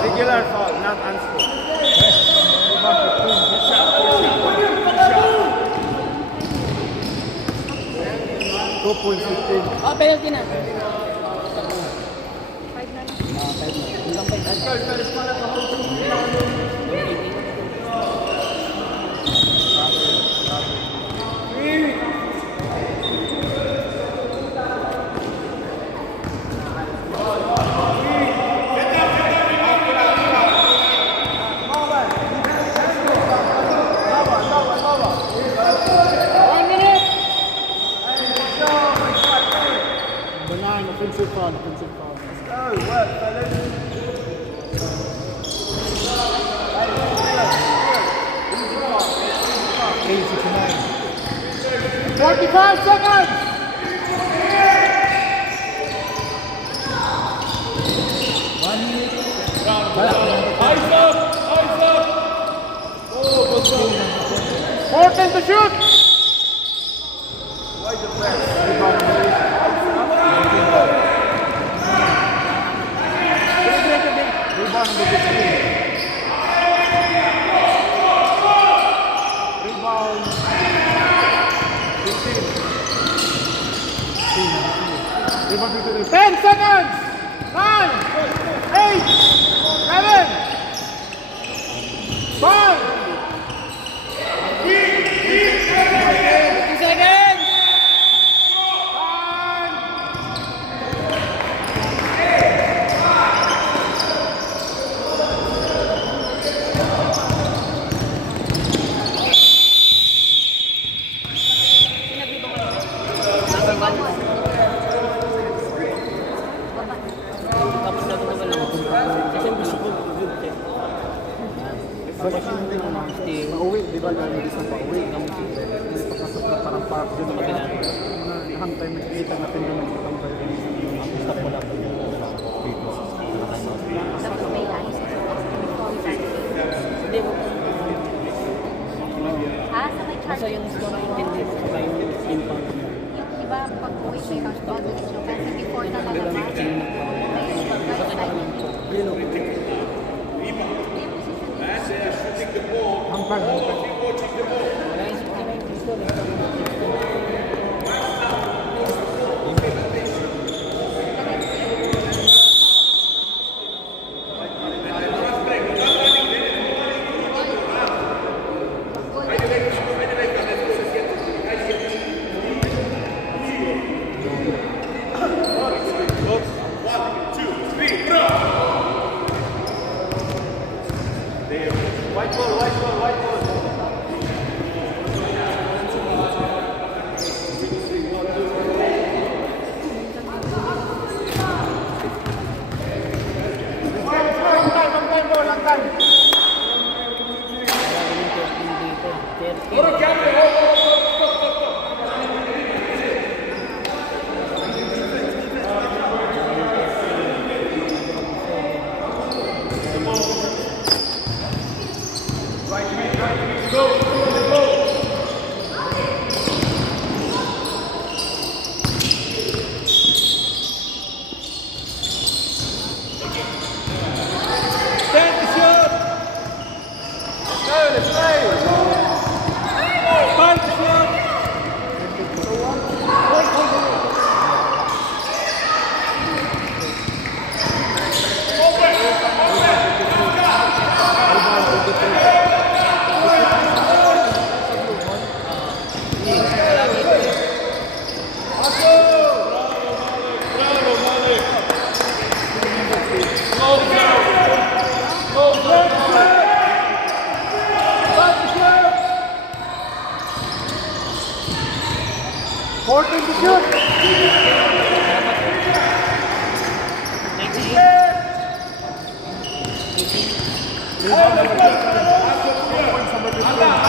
Regular foul, not unsports. 2.15. Oh, penalty na. 5 na. Hanggang 5 na. Offensive foul. Let's go, work, fellas. 45 seconds! Eyes up! 14 to shoot! Why the press? Rebound. 15. 10 seconds. 9, 8, 7, 5. 2 seconds! Tapos na ito naman ako. Kasi gusto ko good eh. Tapos yung Pauwi, di ba gano'n isang pauwi? Hindi pa kasap na parang park yun. Hang time nakikita natin na nagkakambay. Ang gusto ko lang dito. Tapos may ayos. Hindi mo. Sa may Basta charge. yung score ay hindi ko saka yung impact mo. Yung iba pag uwi may countdown ulit yung kasi before na lalabas. May pag-guide tayo. Hangpag. Wala yung score eh. 14 to shoot. 98. 18. Rebound number 2. 4 points number 15. Rebound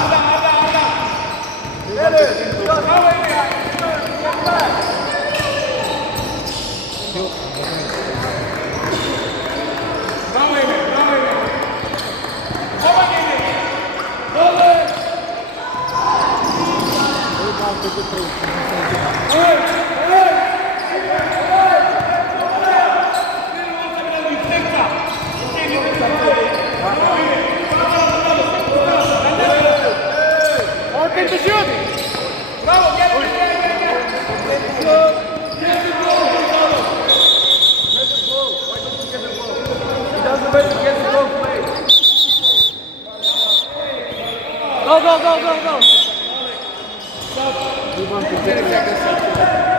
53. Open to shoot. Go, go, go, go, go. Rebound 53.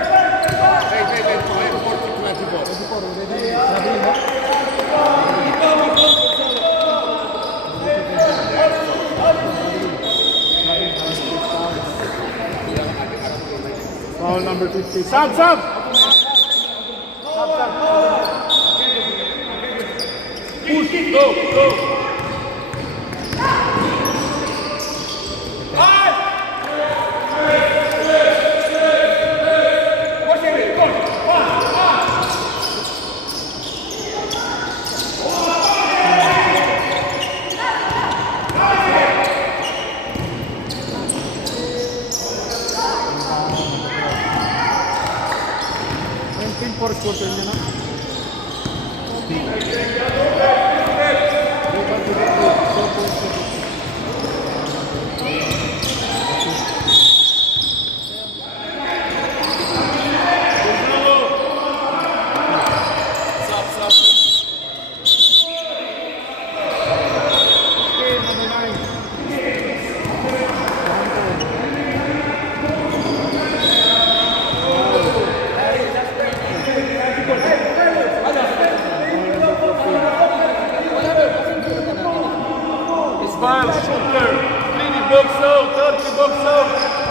Sabi mo? Foul number 50. Sub, sub. Push it, go, go. Fourth quarter niya na. Smile, shooter. 30 box out, 30 box out.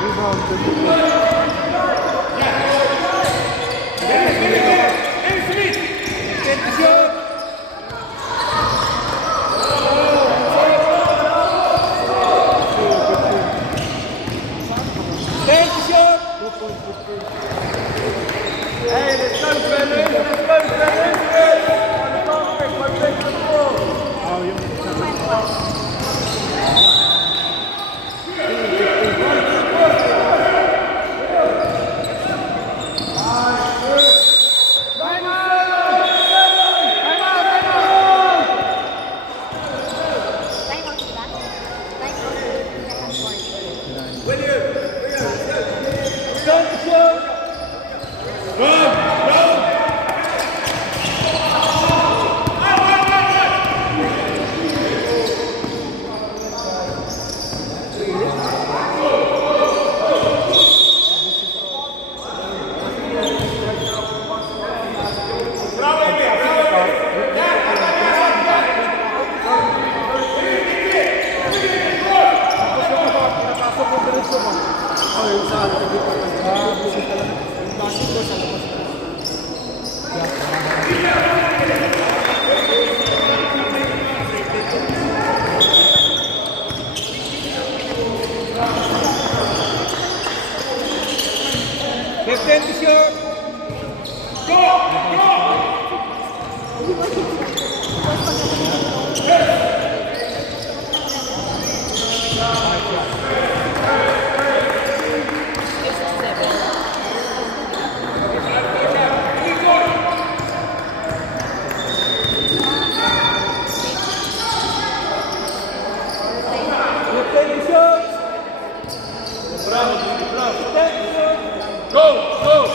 Rebound 54. Go, go.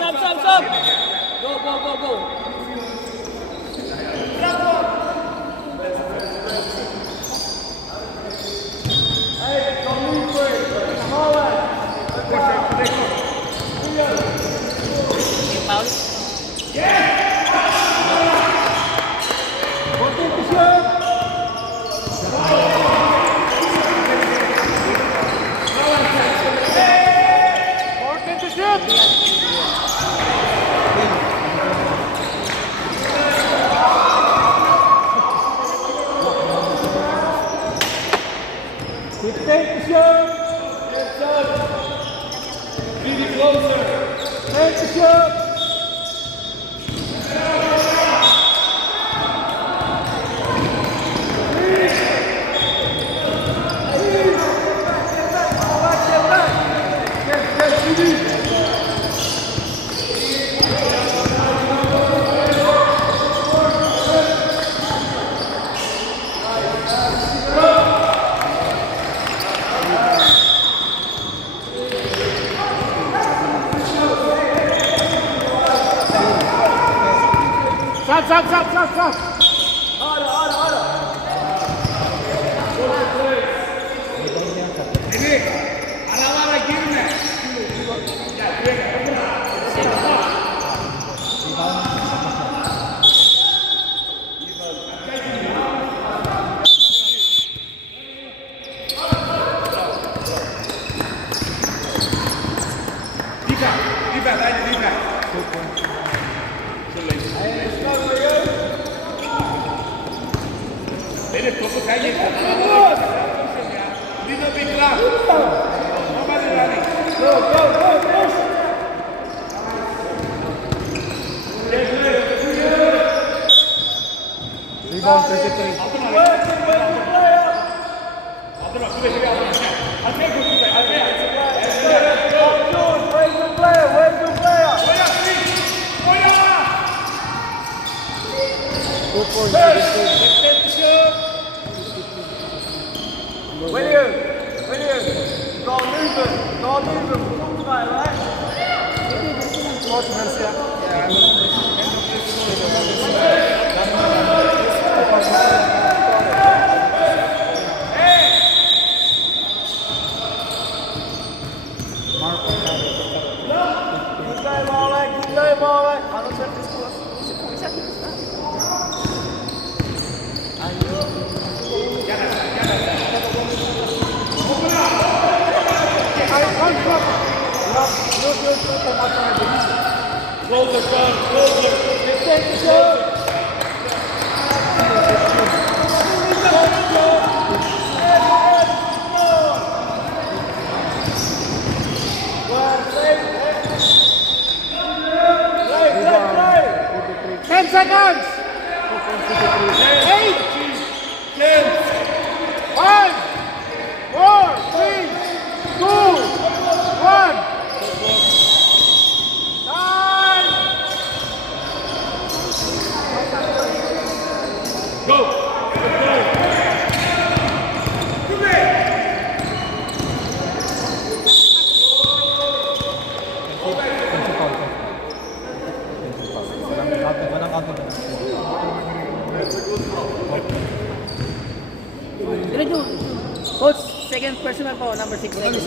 Stop, stop, stop! Go, go, go, go! Yung foul? Rebound 33. Closer, son, closer. Coach, second personal po, number 6 seconds.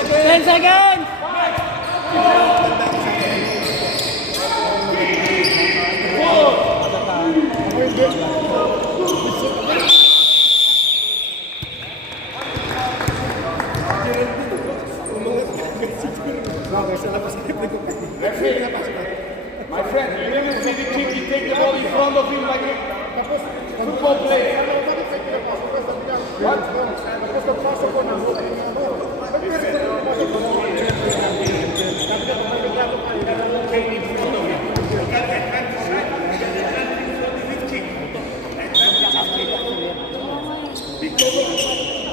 10 seconds! Okay, sa labas ka. Referee, my friend, you didn't see the kick. He take the ball in front of him like a football player. What? Tapos nagpasok ko ng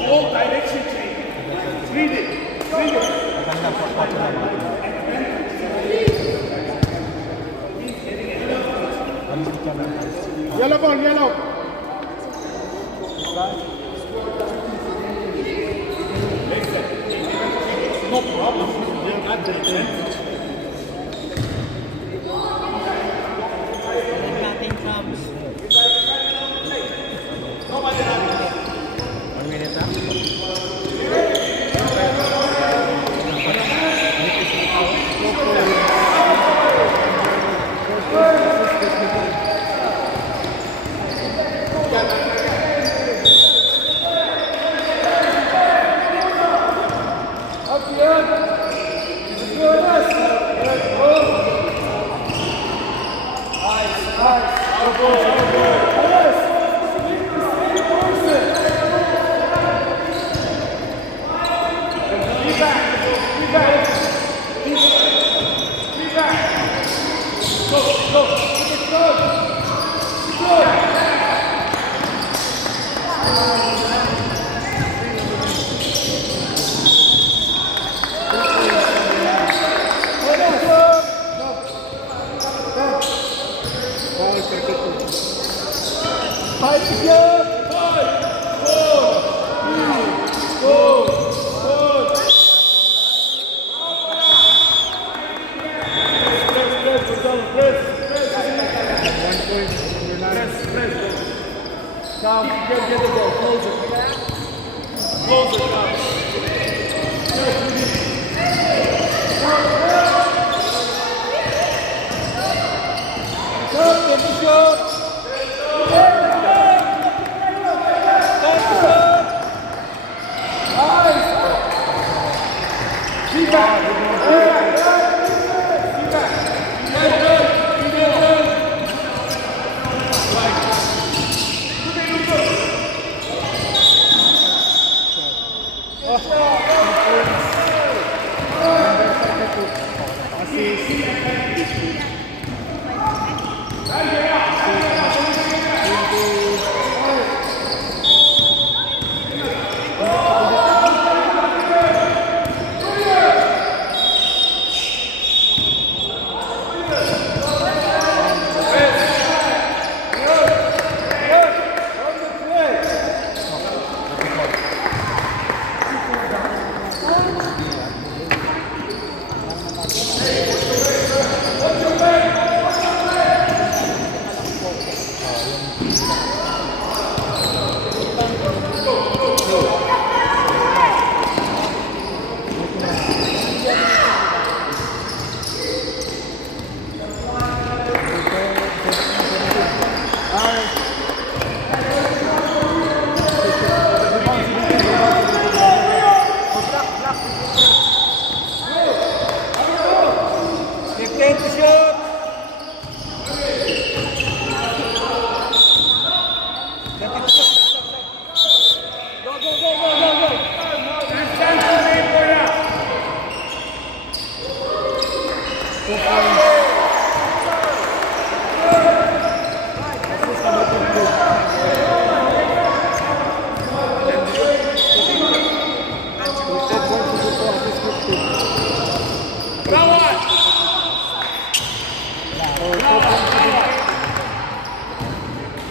All direction change. Read it. Read it. Yellow ball, yellow. No problem. They're at the end. Natin comes. 1 minute na. Get the ball. Close it. Close it now.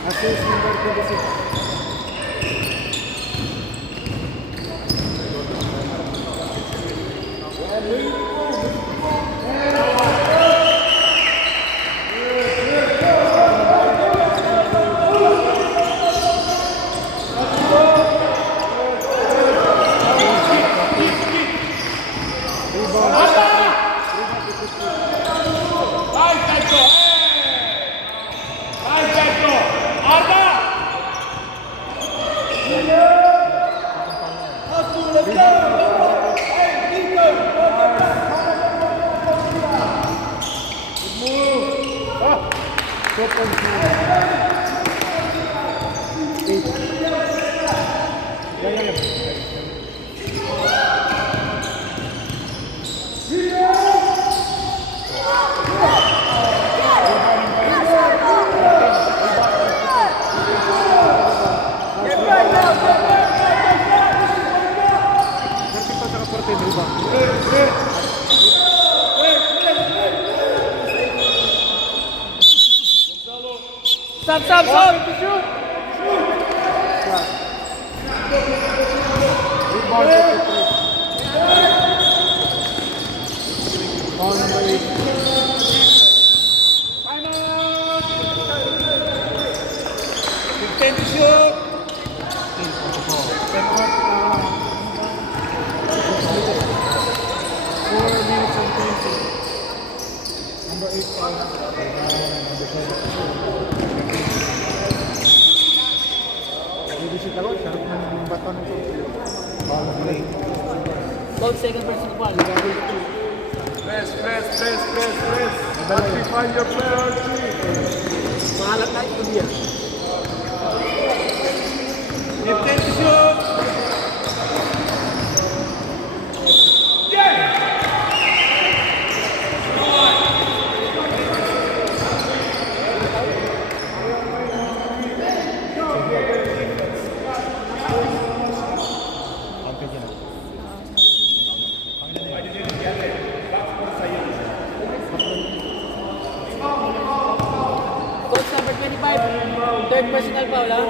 Assist number 26. points na. 8. Yan. Stop! About second person ball. Press. Amplify your priority. Mahalat na ito diya. Attention. Coach number 25. Third personal foul, ha?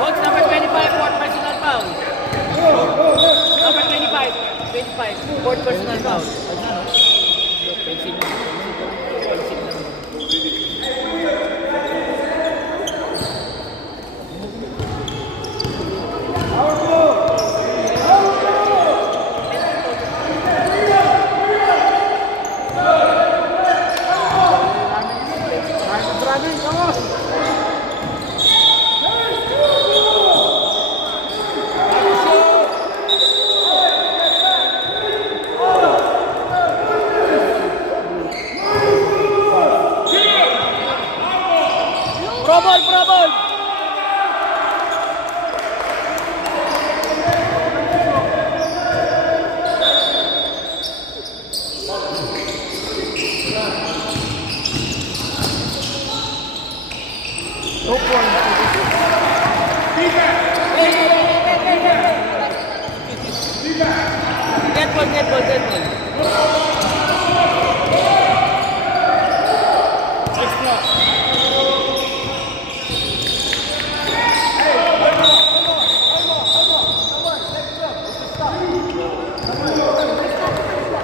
Coach number 25, fourth personal foul. Number 25, fourth personal foul. Fencing lang. Pro ball! Get ball.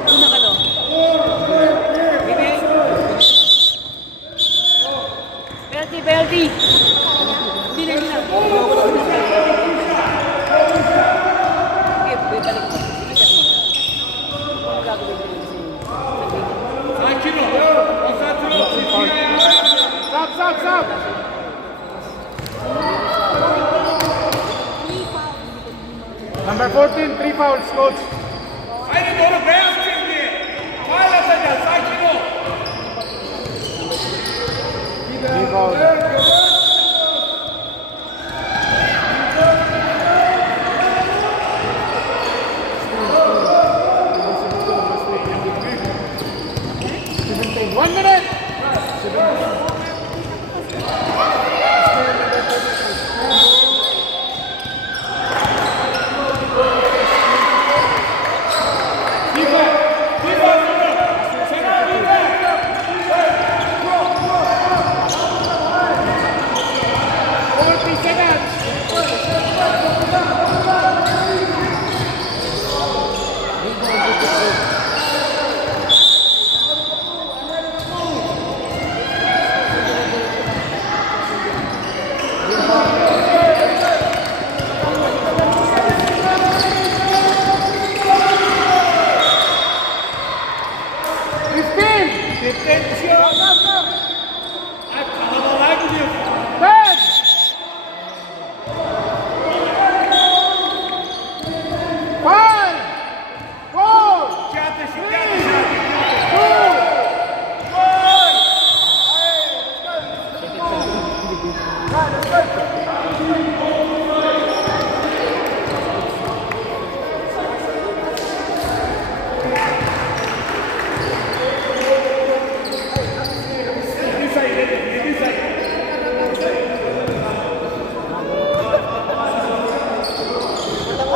Una ka, no? Penalty! Hindi na. Okay, balik mo. Stop. Number 14, 3 fouls, coach. Haydi doğru beyaz çizgi. Faul atacağız. Sakin ol. 3 fouls. Keep up.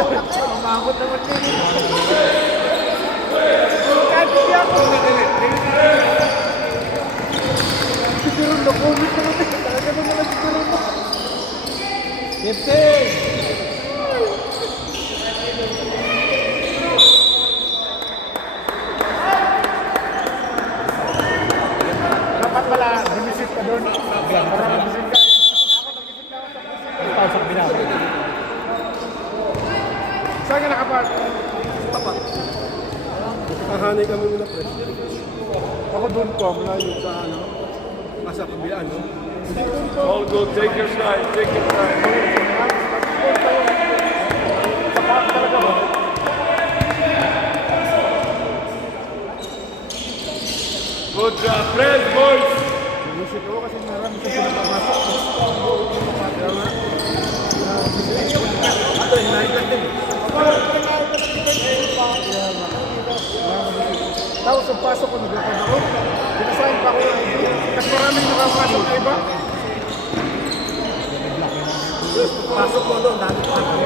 Umakot naman din. Kahit hindi ako. Siguro na-comment naman. Talaga naman lang siguro na. 15! Dapat pala, binisit ka doon. Para mag-visit ka. Ako mag-visit lang ako sa visit. Ikaw sa kabila. Saan ka nakapark? Tapat. Kahanay kami muna, pre. Ako doon ko, malayo sa ano. Nasa kabila, ano? All good. Take your time. Take your time. Sa park talaga ba? Good job. Press, boys. Binisit ako kasi marami sa pinapasok. Tapos ang pasok ko, naglakad ako. Pinasahin pa ako. Kasi maraming nakapasok na iba. Pasok ko doon, dami pa ako.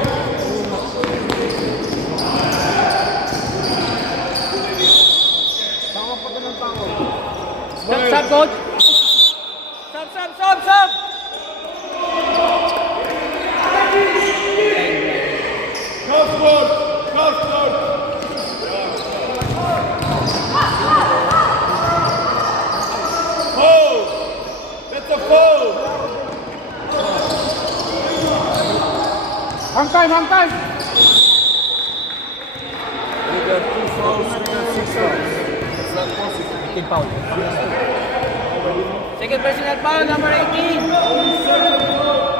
Tawag pa ka ng tawag. Stop, coach! Stop! Cross board. Cross board. Hold. That's a foul. Hang time! We got 2 fouls. We got 6 fouls. It's not possible. 18 foul. Second personal foul, number 18.